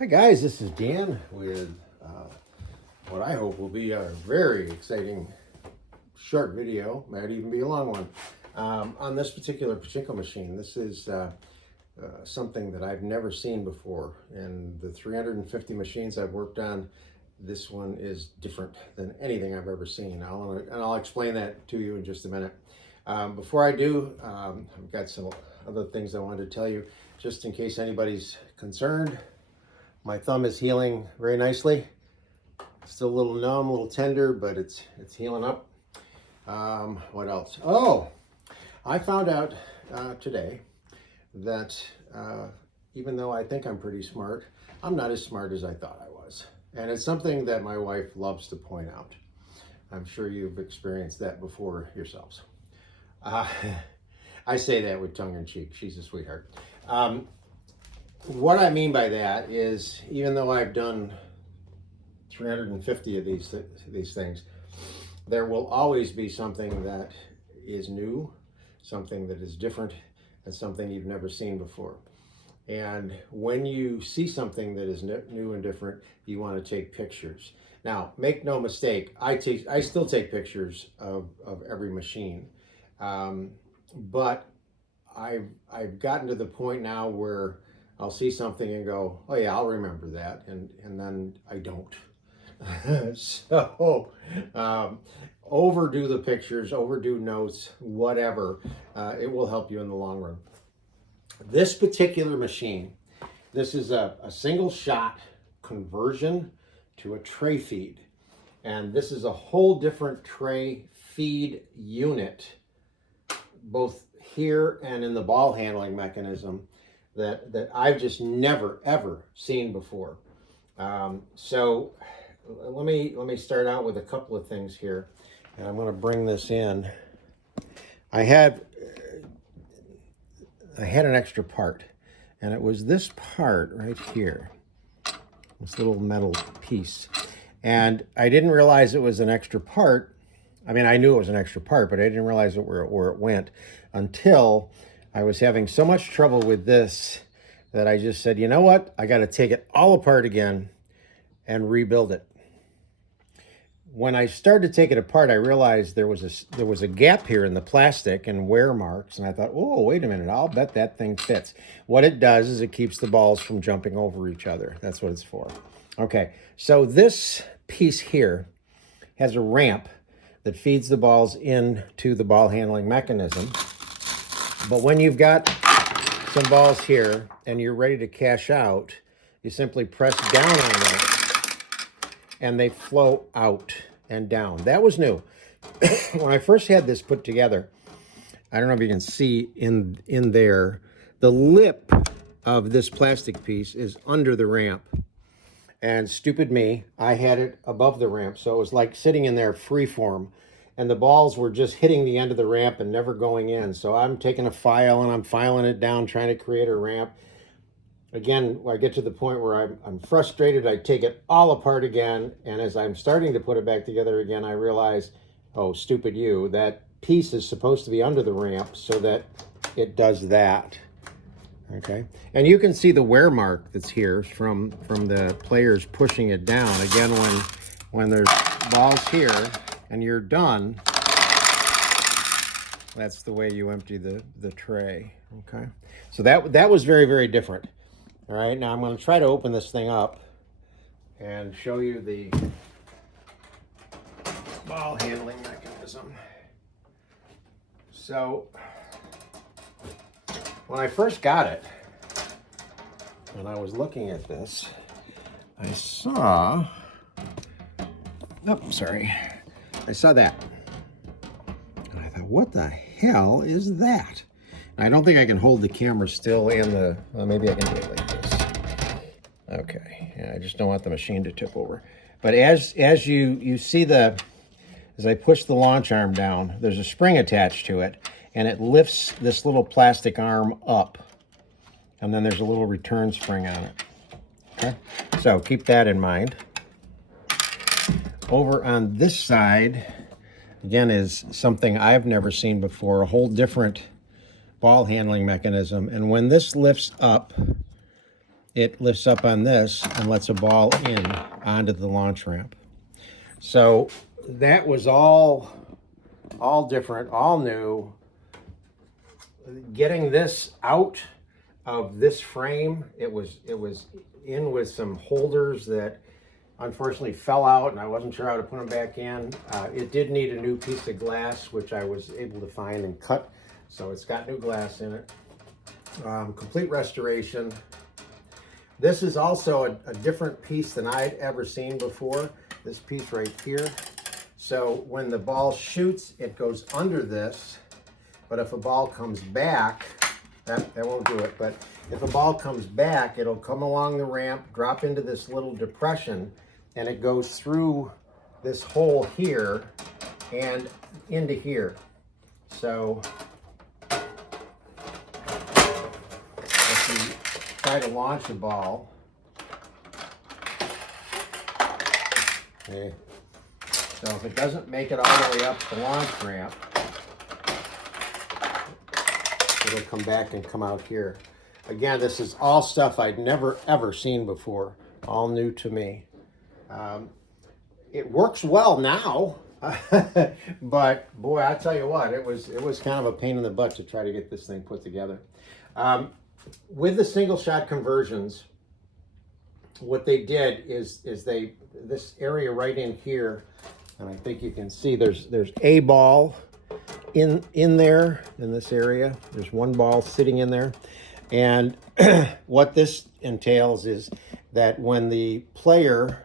Hi guys, this is Dan with what I hope will be a very exciting short video, might even be a long one, on this particular pachinko machine. This is something that I've never seen before. And the 350 machines I've worked on, this one is different than anything I've ever seen. I'll explain that to you in just a minute. Before I do, I've got some other things I wanted to tell you, just in case anybody's concerned. My thumb is healing very nicely. Still a little numb, a little tender, but it's healing up. What else? Oh, I found out today that even though I think I'm pretty smart, I'm not as smart as I thought I was. And it's something that my wife loves to point out. I'm sure you've experienced that before yourselves. I say that with tongue in cheek. She's a sweetheart. What I mean by that is, even though I've done 350 of these things, there will always be something that is new, something that is different, and something you've never seen before. And when you see something that is new and different, you want to take pictures. Now, make no mistake, I still take pictures of every machine, but I've gotten to the point now where I'll see something and go, oh yeah, I'll remember that, and then I don't. So overdo the pictures, overdo notes, whatever. It will help you in the long run. This particular machine, this is a single shot conversion to a tray feed. And this is a whole different tray feed unit, both here and in the ball handling mechanism, that I've just never ever seen before. So let me start out with a couple of things here, and I'm going to bring this in. I had an extra part, and it was this part right here, this little metal piece, and I didn't realize it was an extra part. I mean, I knew it was an extra part, but I didn't realize where it went until I was having so much trouble with this that I just said, you know what? I got to take it all apart again and rebuild it. When I started to take it apart, I realized there was a gap here in the plastic and wear marks, and I thought, oh, wait a minute, I'll bet that thing fits. What it does is it keeps the balls from jumping over each other. That's what it's for. Okay, so this piece here has a ramp that feeds the balls into the ball handling mechanism. But when you've got some balls here and you're ready to cash out, you simply press down on them and they flow out and down. That was new. When I first had this put together, I don't know if you can see in there, the lip of this plastic piece is under the ramp. And stupid me, I had it above the ramp, so it was like sitting in there free form. And the balls were just hitting the end of the ramp and never going in. So I'm taking a file and I'm filing it down, trying to create a ramp. Again, I get to the point where I'm frustrated. I take it all apart again. And as I'm starting to put it back together again, I realize, oh, stupid you, that piece is supposed to be under the ramp so that it does that. Okay, and you can see the wear mark that's here from the players pushing it down. Again, when there's balls here and you're done, that's the way you empty the tray. Okay, so that was very, very different. All right, now I'm going to try to open this thing up and show you the ball handling mechanism. So when I first got it, when I was looking at this, I saw, I saw that. And I thought, what the hell is that? I don't think I can hold the camera still and well, maybe I can do it like this. Okay, yeah, I just don't want the machine to tip over. But as you see as I push the launch arm down, there's a spring attached to it, and it lifts this little plastic arm up. And then there's a little return spring on it. Okay, so keep that in mind. Over on this side, again, is something I've never seen before, a whole different ball handling mechanism. And when this lifts up, it lifts up on this and lets a ball in onto the launch ramp. So that was all different, all new. Getting this out of this frame, it was in with some holders that unfortunately fell out, and I wasn't sure how to put them back in. It did need a new piece of glass, which I was able to find and cut, so it's got new glass in it. Complete restoration. This is also a different piece than I'd ever seen before. This piece right here. So when the ball shoots, it goes under this, but if a ball comes back, that won't do it, but if a ball comes back, it'll come along the ramp, drop into this little depression, and it goes through this hole here and into here. So if you try to launch a ball, okay, so if it doesn't make it all the way up the launch ramp, it'll come back and come out here. Again, this is all stuff I'd never ever seen before, all new to me. It works well now, but boy, I tell you what, it was kind of a pain in the butt to try to get this thing put together. With the single shot conversions, what they did is this area right in here, and I think you can see there's a ball in there in this area. There's one ball sitting in there, and what this entails is that when the player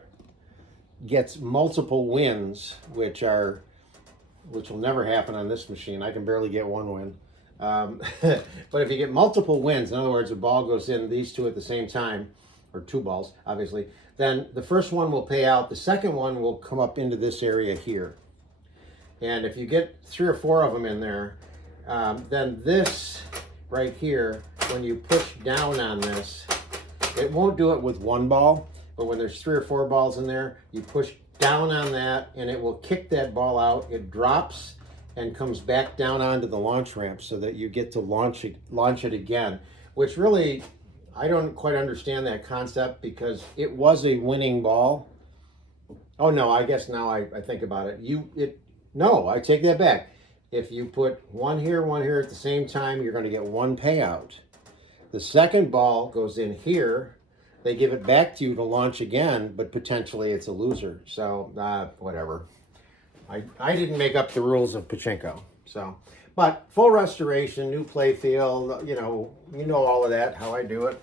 gets multiple wins, which will never happen on this machine. I can barely get one win. But if you get multiple wins, in other words, a ball goes in these two at the same time, or two balls, obviously, then the first one will pay out. The second one will come up into this area here. And if you get 3 or 4 of them in there, then this right here, when you push down on this, it won't do it with one ball, but when there's 3 or 4 balls in there, you push down on that and it will kick that ball out. It drops and comes back down onto the launch ramp so that you get to launch it again, which really, I don't quite understand that concept because it was a winning ball. Oh no, I guess now I think about it. No, I take that back. If you put one here at the same time, you're going to get one payout. The second ball goes in here. They give it back to you to launch again, but potentially it's a loser. So, whatever. I didn't make up the rules of pachinko. So, but full restoration, new play field, you know all of that, how I do it.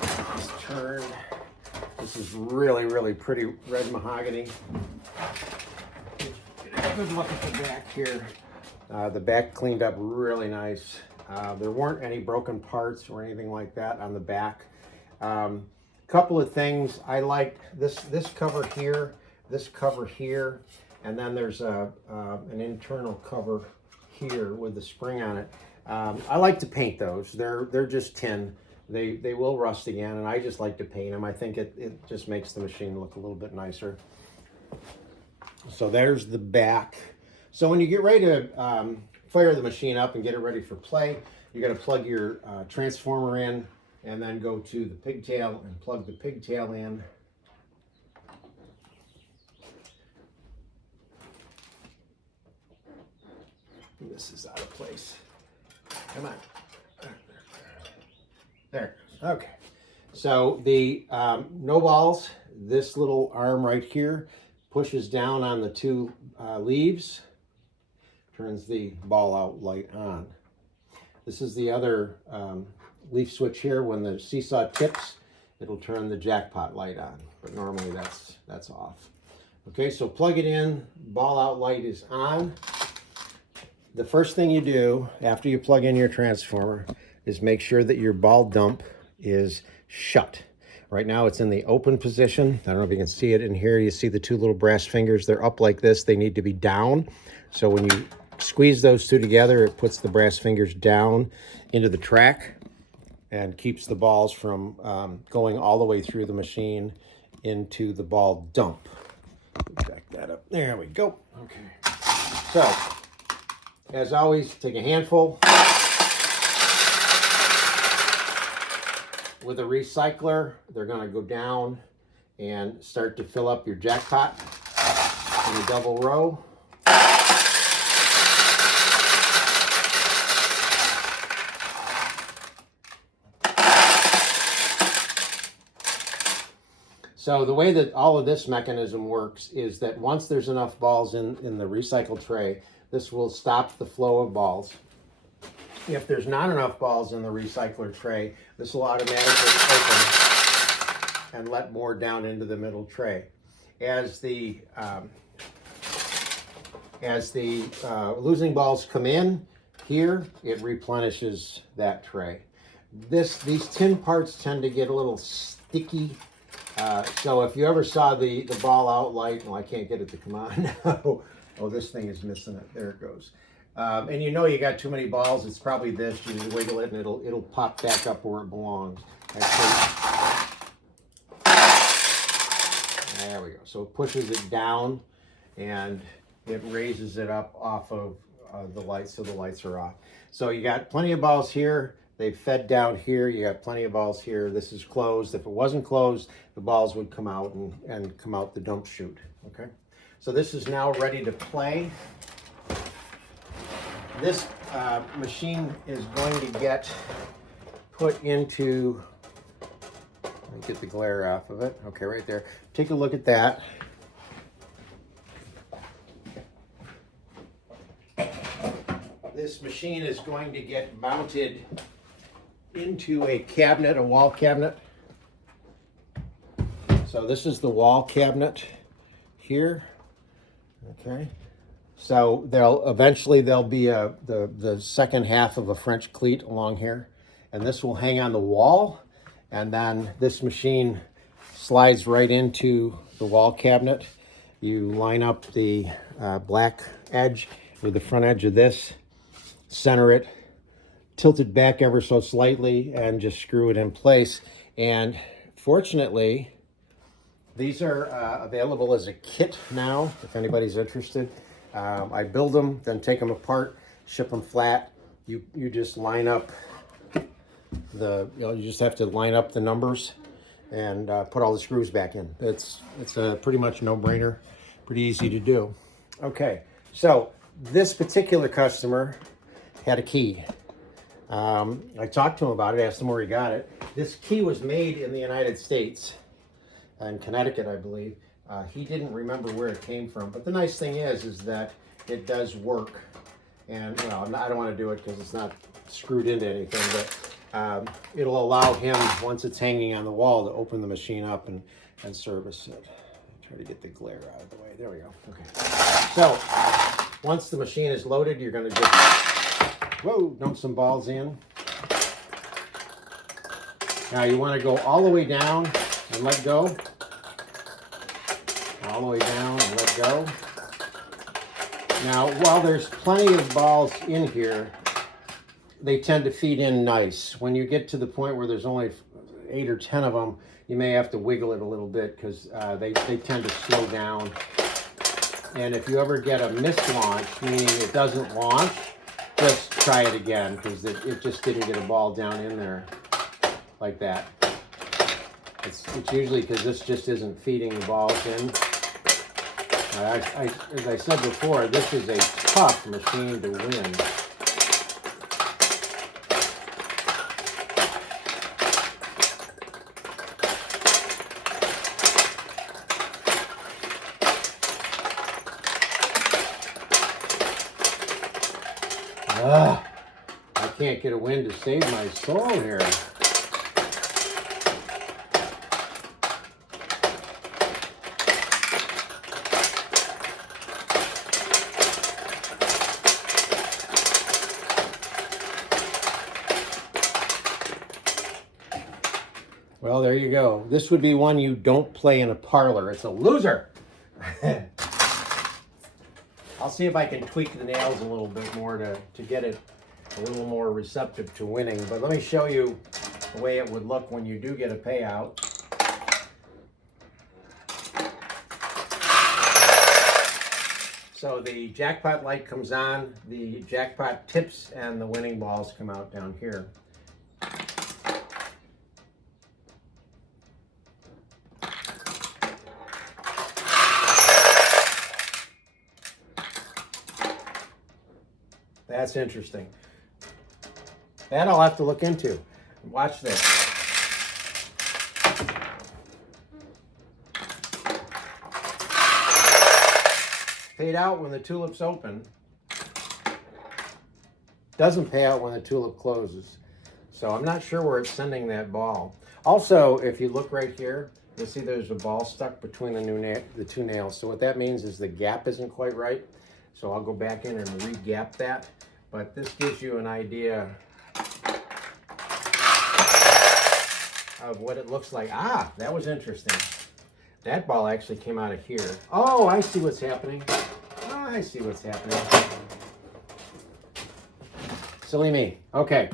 This turn. This is really, really pretty red mahogany. Get a good look at the back here. The back cleaned up really nice. There weren't any broken parts or anything like that on the back. Couple of things I liked, this cover here, and then there's an internal cover here with the spring on it. I like to paint those. They're just tin. They will rust again, and I just like to paint them. I think it just makes the machine look a little bit nicer. So there's the back. So when you get ready to fire the machine up and get it ready for play, you got to plug your transformer in and then go to the pigtail and plug the pigtail in. This is out of place. Come on. There. Okay. So the no balls, this little arm right here pushes down on the 2 leaves, turns the ball out light on. This is the other leaf switch here. When the seesaw tips, it'll turn the jackpot light on, but normally that's off. Okay, so plug it in, ball out light is on. The first thing you do after you plug in your transformer is make sure that your ball dump is shut. Right now it's in the open position. I don't know if you can see it in here. You see the 2 little brass fingers. They're up like this. They need to be down. So when you squeeze those 2 together, it puts the brass fingers down into the track and keeps the balls from going all the way through the machine into the ball dump. Back that up. There we go. Okay. So, as always, take a handful. with a recycler, they're going to go down and start to fill up your jackpot in a double row. So the way that all of this mechanism works is that once there's enough balls in the recycle tray, this will stop the flow of balls. If there's not enough balls in the recycler tray, this will automatically open and let more down into the middle tray. As the losing balls come in here, it replenishes that tray. These tin parts tend to get a little sticky. So if you ever saw the ball out light, well, I can't get it to come on. Oh, this thing is missing it. There it goes. And you know you got too many balls. It's probably this. You just wiggle it and it'll pop back up where it belongs. There we go. So it pushes it down and it raises it up off of the lights, so the lights are off. So you got plenty of balls here. They fed down here. You got plenty of balls here. This is closed. If it wasn't closed, the balls would come out and come out the dump chute. Okay. So this is now ready to play. This machine is going to get put into, let me get the glare off of it. Okay, right there. Take a look at that. This machine is going to get mounted into a cabinet, a wall cabinet. So this is the wall cabinet here. Okay. So there'll be the second half of a French cleat along here, and this will hang on the wall, and then this machine slides right into the wall cabinet. You line up the black edge with the front edge of this, center it, tilt it back ever so slightly, and just screw it in place. And fortunately, these are available as a kit now, if anybody's interested. I build them, then take them apart, ship them flat. You just line up you just have to line up the numbers and put all the screws back in. It's a pretty much no-brainer, pretty easy to do. Okay, so this particular customer had a key. I talked to him about it, asked him where he got it. This key was made in the United States, in Connecticut, I believe. He didn't remember where it came from, but the nice thing is that it does work. And well, I don't want to do it because it's not screwed into anything, but it'll allow him, once it's hanging on the wall, to open the machine up and service it. Try to get the glare out of the way. There we go. Okay. So once the machine is loaded, you're going to just dump some balls in. Now you want to go all the way down and let go. All the way down and let go. Now, while there's plenty of balls in here, they tend to feed in nice. When you get to the point where there's only 8 or 10 of them, you may have to wiggle it a little bit because they tend to slow down. And if you ever get a mislaunch, meaning it doesn't launch, just try it again because it just didn't get a ball down in there like that. It's usually because this just isn't feeding the balls in. As I said before, this is a tough machine to win. I can't get a win to save my soul here. Well, there you go. This would be one you don't play in a parlor. It's a loser. I'll see if I can tweak the nails a little bit more to get it a little more receptive to winning. But let me show you the way it would look when you do get a payout. So the jackpot light comes on, the jackpot tips, and the winning balls come out down here. That's interesting. That I'll have to look into. Watch this. Paid out when the tulip's open. Doesn't pay out when the tulip closes. So I'm not sure where it's sending that ball. Also, if you look right here, you'll see there's a ball stuck between the two nails. So what that means is the gap isn't quite right. So I'll go back in and re-gap that. But this gives you an idea of what it looks like. Ah, that was interesting. That ball actually came out of here. Oh, I see what's happening. Oh, I see what's happening. Silly me. Okay.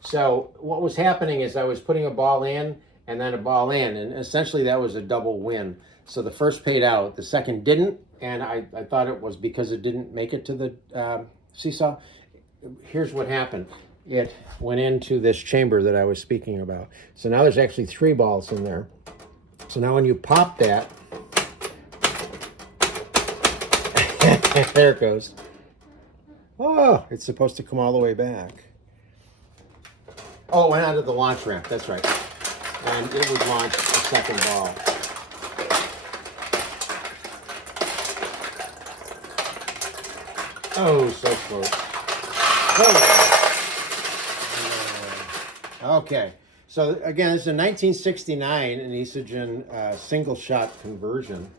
So what was happening is I was putting a ball in and then a ball in, and essentially that was a double win. So the first paid out, the second didn't, and I thought it was because it didn't make it to the seesaw. Here's what happened. It went into this chamber that I was speaking about. So now there's actually 3 balls in there. So now when you pop that, there it goes. Oh, it's supposed to come all the way back. Oh, it went onto the launch ramp, that's right. And it would launch a second ball. Oh, so close. Oh. Okay, so again, this is a 1969 Nishijin single shot conversion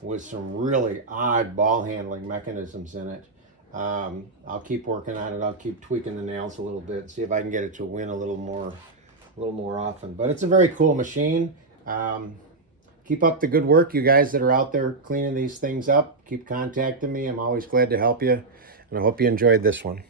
with some really odd ball handling mechanisms in it. I'll keep working on it. I'll keep tweaking the nails a little bit, see if I can get it to win a little more often. But it's a very cool machine. Keep up the good work, you guys that are out there cleaning these things up. Keep contacting me. I'm always glad to help you, and I hope you enjoyed this one.